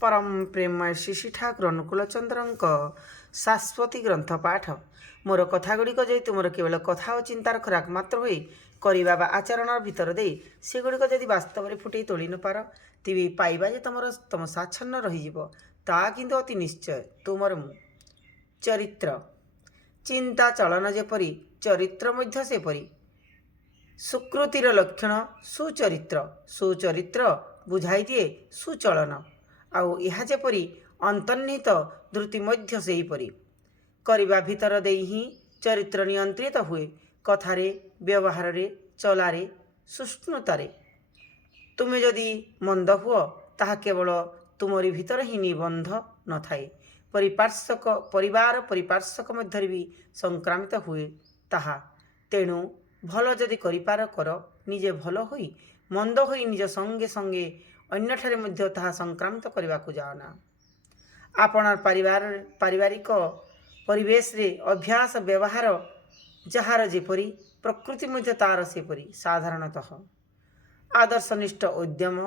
परम प्रेममय श्री ठाकुर अनुकूल चंद्रंक शाश्वती ग्रंथ पाठ मोर कथागुड़िक जे तुमर केवल कथा और चिंतार खोराक मात्र हुए करवा बा आचरण भितर दे सेगुड़िक जदि वास्तव में फुटे तोली न पार तेबे पाइबा जे तुम साच्छन्न रहीजिव ता किंतु अति निश्चय तुमर मु चरित्र चिंता चलन जेपरी चरित्र मध्य सेपरी सुकृतिर लक्षण सुचरित्र सुचरित्र बुझाई दिए सुचलन आउ यह जेपरी अंतर्निहित धृति मध्य सेहीपरी करवा भितर दे ही चरित्र नियंत्रित हुए कथारे व्यवहार रे चलारे सुष्णुतारे तुम्हें जदि मंद हुओ ताहा केवल तुमरी भितर ही निबंध न थाए परिपार्श्वक परिवार परिपार्श्वक मध्य भी संक्रामित हुए ताहा तेणु भल जदि करिपार कर निजे भल होई मंद होई निज संगे संगे अन्यठारे मध्य ताहा संक्रामित करने को जाओना आपणार पारिवारिक परिवेश रे अभ्यास व्यवहार जहार जेपरी प्रकृति मध्य तार सेपरी साधारणतः आदर्शनिष्ठ उद्यम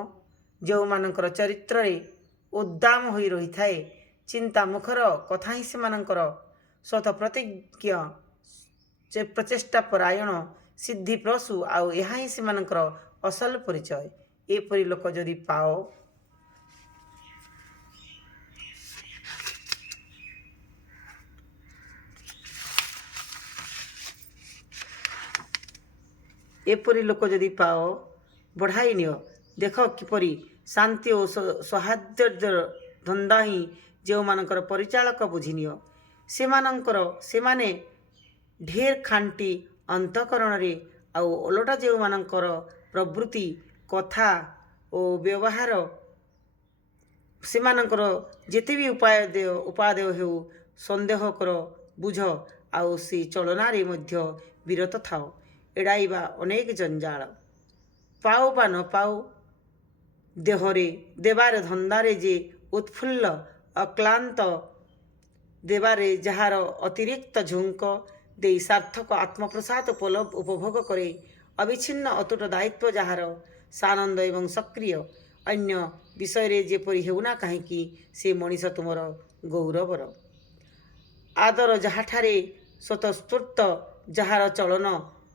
जो मानकर चरित्र रे उद्दाम होई रही थाए चिंता मुखर कथा ही सेमानकर स्वत प्रतिज्ञ प्रचेष्टा परायण सिद्धि प्रसु आउ यहाँ ही सेमानकर असल परिचय एपरी लोक जदि पाओ एपरी लोक जदि पाओ बढ़ाई नियो देख किपरि शांति और सौहार्द्य धंदा ही जो मानकर परिचालक बुझी नियो सेमाने ढेर खांटी अंतकरण रे आउ ओलटा जो मानकर प्रवृत्ति कथा और व्यवहार सेमानकर जेते भी उपादेय हो संदेह कर बुझ आउ से चलनारे मध्य विरत थाओ एड़ाइबा अनेक जंजाल पाओ बा न पाओ देहरे देवारे धंदारे जे उत्फुल्ल अक्लांत देवारे जहार अतिरिक्त झुंक दे सार्थक आत्मप्रसाद उपभोग करे अविच्छिन्न अतुट दायित्व जहार सानंद एवं सक्रिय अन्य विषय रे जेपरी हेउना कहीं से मनीष तुमर गौरवर आदर जहाठारे स्वतस्फूर्त जहार चलन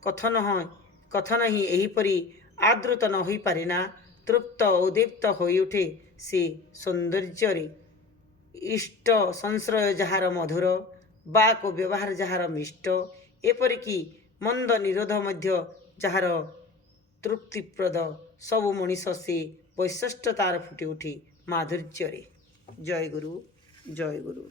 कथन ही एहीपरी आदृत न होई पारेना तृप्त उदीप्त होई उठे से सौंदर्य रे इष्ट संश्रय जहार मधुर बाक और व्यवहार जहार मिष्ट एपरिकी मंद निरोध मध्य जहार तृप्तिप्रद सबु मनीष से वैशिष्ट तार फुटी उठी माधुर्य रे। जय गुरु जय गुरु।